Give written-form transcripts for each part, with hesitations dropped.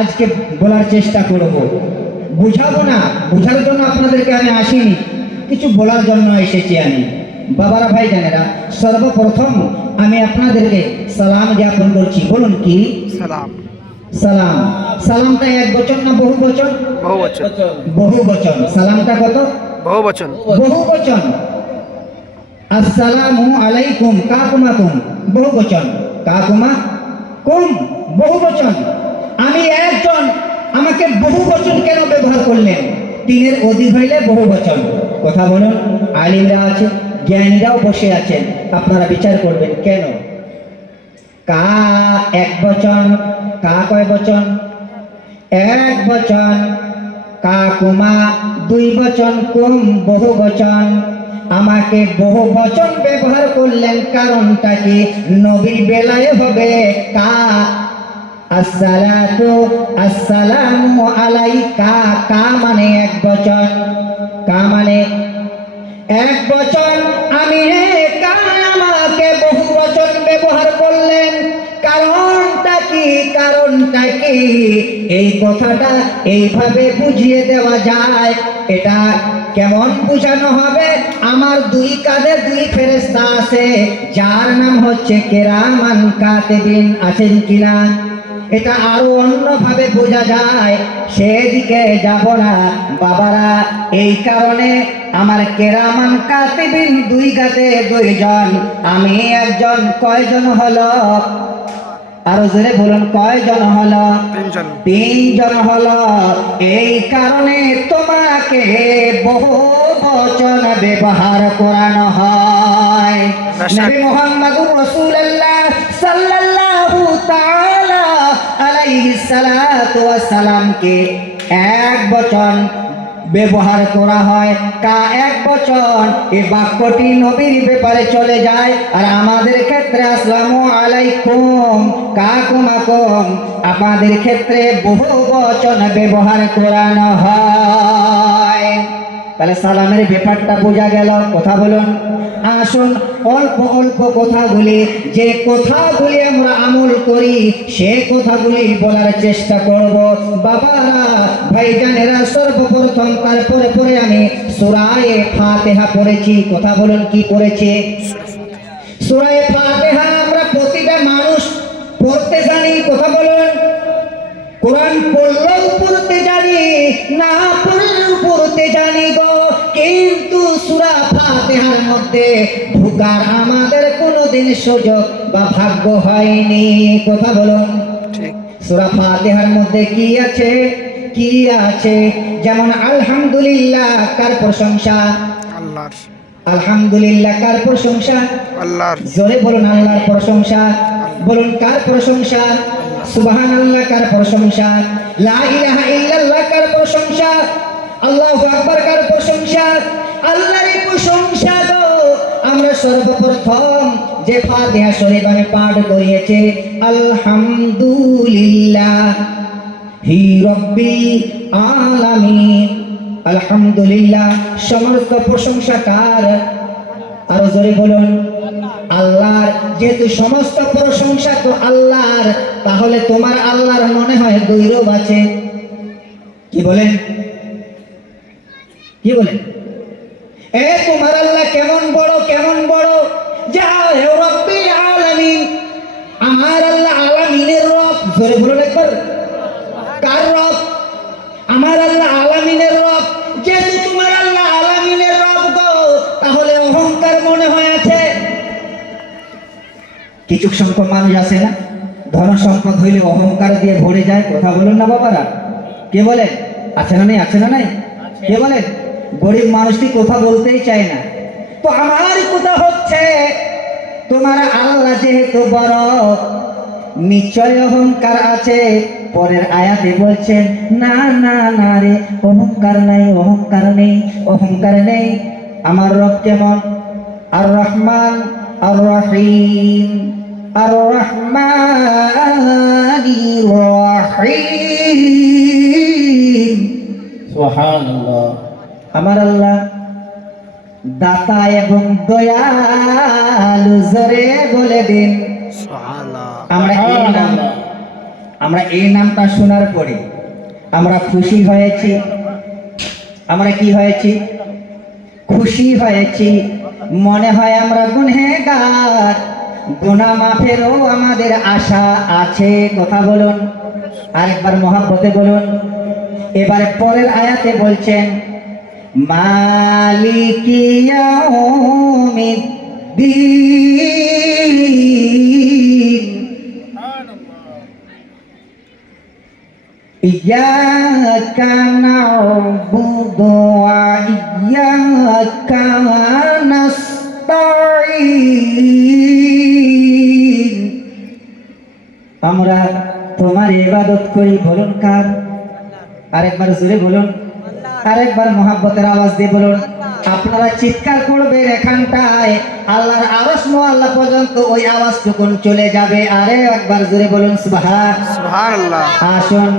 আজকে বলার চেষ্টা করব। বুঝাবো না, বোঝার জন্য আপনাদেরকে আমি আসিনি, কিছু বলার জন্য এসেছি আমি। বাবারা, ভাই জানেরা, সর্বপ্রথম আমি আপনাদেরকে সালাম জ্ঞাপন করছি। বলুন কি সালাম? সালাম। সালামটা এক বচন না বহু বচন? বহু বচন। বহু বচন। সালামটা কত? বহু বচন। বহু বচন। আসসালামু আলাইকুম কাকুমাকুম বহু বচন, কাকুমা কুম বহু বচন। আমি একজন, আমাকে বহু বচন কেন ব্যবহার করলেন? তিনের অধিক হইলে বহু বচন। কথা বলুন। আলিমরা আছে, জ্ঞানীরাও বসে আছেন, আপনারা বিচার করবেন কেন। কা এক বচন, কা কয় বচন? এক বচন। কাকুমা দুই বচন, কুম বহু বচন। আমাকে বহু বচন ব্যবহার করলেন, কারণটা কি? নবীর বেলায় হবে কা। আসসালাতু আসসালামু আলাইকা, কা মানে এক বচন, কা মানে এক বচন। আমি রে কা, আমাকে বহু বচন ব্যবহার করলেন, কারণটা কি? কারণটা কি? এই কথাটা এইভাবে বুঝিয়ে দেওয়া যায়। এটা কেমন বুঝানো হবে? আমার দুই কাঁধে দুই ফেরেশতা আছে, যার নাম হচ্ছে কিরামান কাতিবিন। আছেন কিনা? এটা আরো অন্যভাবে বোঝা যায়, সেদিকে যাব না বাবারা। এই কারণে আমার কিরামান কাতিবিন দুই কাঁধে দুইজন, আমি একজন। কয়জন হলো? আরো জোরে বলুন, কয়জন হলো? তিনজন। তিনজন হলো। এই কারণে তোমাকে বহু বচন ব্যবহার করানো হয়। নবী মুহাম্মদুর রাসূলুল্লাহ সাল্লাল্লাহু তাআলা আলাইহিস সালাতু ওয়াস সালামকে এক বচন ব্যবহার করা হয়, কা এক বচন। এই বাক্যটি নবীর ব্যাপারে চলে যায়, আর আমাদের ক্ষেত্রে আসসালামু আলাইকুম কাকুমাকুম, আপনাদের ক্ষেত্রে বহু বচন ব্যবহার করানো হয়। তাহলে সালামের ব্যাপারটা বোঝা গেল। কথা বলুন। আসুন অল্প অল্প কথাগুলি, যে কথাগুলি আমরা আমল করি, সে কথাগুলি বলার চেষ্টা করব। বাবারা, ভাইজানেরা, সর্বপ্রথম তারপরে পরে আমি সূরায়ে ফাতিহা পড়েছি। কথা বলুন, কি পড়েছি? সূরায়ে ফাতিহা আমরা প্রতিটা মানুষ পড়তে জানি। কথা বলুন। কোরআন পড়লেও পড়তে জানি, না পড়লেও পড়তে জানি গো, কিন্তু সূরা ফাতিহার মধ্যে ঢোকার আমাদের কোনোদিন সুযোগ বা ভাগ্য হয়নি। কথা বলুন। ঠিক। সূরা ফাতিহার মধ্যে কি আছে? কি আছে? যেমন আলহামদুলিল্লাহ, কার প্রশংসা? আল্লাহর। আলহামদুলিল্লাহ কার প্রশংসা? আল্লাহর। জোরে বলুন, আল্লাহর প্রশংসা। বলুন, কার প্রশংসা? সুবহানাল্লাহ কার প্রশংসা? লা ইলাহা ইল্লাল্লাহ কার প্রশংসা? আল্লাহু আকবার কার প্রশংসা? আল্লাহরই প্রশংসা গো। আমরা সর্বপ্রথম যে ফাতিহা শরীফ আমি পাঠ করিয়েছি, আলহামদুলিল্লাহ হি রাব্বিল আলামিন। আলহামদুলিল্লাহ সমস্ত প্রশংসা কার? আরো জোরে বলুন, আল্লাহর। যেহেতু সমস্ত প্রশংসা তো আল্লাহর, তাহলে তোমার আল্লাহর মনে হয় গৌরব আছে। কি বলেন? কি বলেন? এ তোমার আল্লাহ কেমন বড়, কেমন বড়! যা হে রব্বিল আলামিন, আমার আল্লাহ আলামিনের রব। জোরে বলুন একবার, কার রব? আমার আল্লাহ আলামিনের রব। যেহেতু তোমার আল্লাহ আলামিনের রব গো, তাহলে অহংকার মনে হয় আছে। কিছু সংখ্যক মানুষ আছে না, ধন সম্পদ হইলে অহংকার দিয়ে ভরে যায়। কথা বলুন না বাবারা, কে বলেন? আছে না নাই? আছে না নাই? কে বলেন? গরিব মানুষটি কথা বলতেই চায় না। তো আমার কথা হচ্ছে, তোমার আল্লাহ যেহেতু বড়, নিশ্চয় অহংকার আছে। পরের আয়াতে বলছেন, না না না রে, অহংকার নাই, অহংকার নেই, অহংকার নেই। আমার রব কেমন? আর রহমান আর রহিম, আর রহমানির রহিম। সুবহানাল্লাহ। আমার আল্লাহ দাতা এবং দয়ালু। জোরে বলে দিন সুবহানাল্লাহ। আমরা এই নাম, আমরা এই নামটা শোনার পরে আমরা খুশি হয়েছি। আমরা কি হয়েছি? খুশি হয়েছি। মনে হয় আমরা গুনহেগার, গুনাহ মাফেরও আমাদের আশা আছে। কথা বলুন, আরেকবার মহব্বতে বলুন। এবারে পরের আয়াতে বলছেন মালিকি ইয়াউমিদ্দিন ইয়্যাকা না'বুদু ওয়া ইয়্যাকা নাস্তাঈন। আমরা তোমার ইবাদত করি। বলুন কার? আরেকবার জোরে বলুন, আরেকবার মহব্বতের আওয়াজ দিয়ে বলুন। আপনারা চিৎকার করবেন এখানটায়, আল্লাহর আরশ মোয়াল্লা পর্যন্ত ওই আওয়াজটুকুন চলে যাবে। আরে একবার জোরে বলুন সুবহানাল্লাহ। আসুন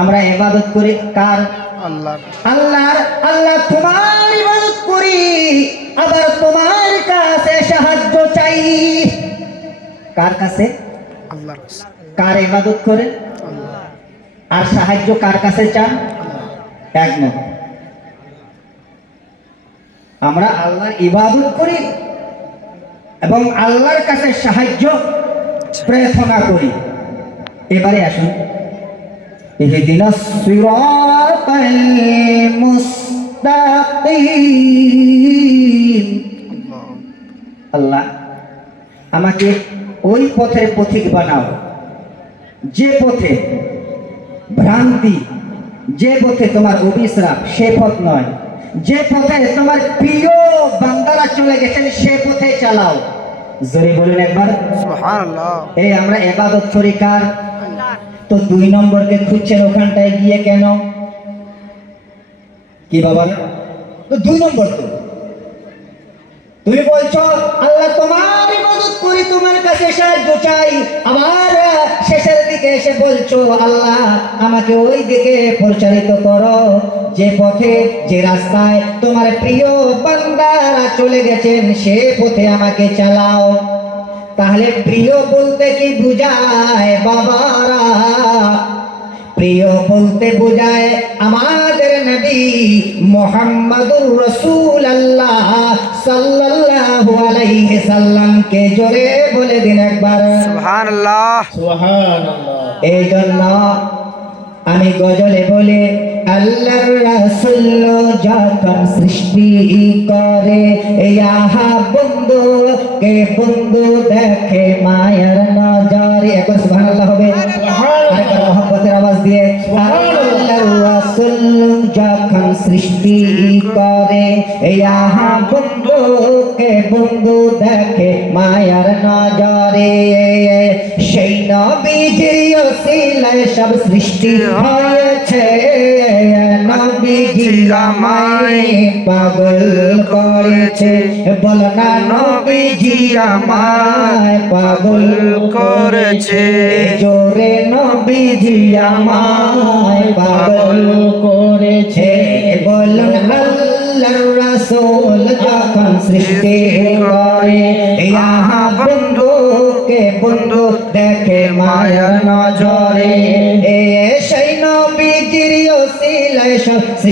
আমরা ইবাদত করি কার? আল্লাহর। আল্লাহর। আল্লাহ তোমার ইবাদত করি, আবার তোমার কাছে সাহায্য চাই। কার কাছে? আল্লাহর। কার ইবাদত করে আর সাহায্য কার কাছে চান? একমত। আমরা আল্লাহর ইবাদত করি এবং আল্লাহর কাছে সাহায্য প্রার্থনা করি। এবারে আসুন ইহদিনাস সিরাতাল মুস্তাকিম। আল্লাহ আমাকে ওই পথের পথিক বানাও যে পথে ভ্রান্তি, যে পথে তোমার অভিশ্রাপ সে পথ নয়, যে পথে তোমার প্রিয় বান্দারা চলে গেছেন সে পথে চালাও। জোরে বলুন একবার সুবহানাল্লাহ। এই আমরা ইবাদত করি কার? তো 2 নম্বরকে খুঁজছেন ওখানটায় গিয়ে কেন? কি বাবা? তো 2 নম্বর তো তুমি বলছো আল্লাহ তোমার ইবাদত করি, তোমার কাছে সাহায্য চাই, আবার শেষের দিকে এসে বলছো আল্লাহ আমাকে ওই দিকে পরিচালিত করো যে পথে, যে রাস্তায় তোমার প্রিয় বান্দারা চলে গেছেন সে পথে আমাকে চালাও। তাহলে প্রিয় বলতে কি বুঝায় বাবারা? প্রিয় বলতে বোঝায় আমাদের নবী মুহাম্মদুর রাসূলুল্লাহ সাল্লাল্লাহু আলাইহি সাল্লামকে। জোরে বলে দিন একবার সুবহানাল্লাহ। এই জন্য আমি গজলে বলি আল্লাহর রাসূল যখন সৃষ্টি করে ইহা বন্ধু কে বন্ধু দেখে মায়ার নজরে। একবার সুবহানাল্লাহ হবে, আরেকবার মহব্বতের আওয়াজ দিয়ে আল্লাহর রাসূল যখন সৃষ্টি করে ইহা বন্ধু কে বন্ধু দেখে মায়ার নজরে। সেই নবীজির ওসিলায় সব সৃষ্টি হয়েছে, নবীজি আমায় পাগল করেছে। বলো না নবীজি আমায় পাগল করেছে। জোরে নবীজি আমায় পাগল করেছে। বলো না আল্লাহর রাসূল যখন সৃষ্টি করে ইহা বন্ধু কে বন্ধু দেখে মায়ার নজরে। সেই নবীজির ওসিলায় সব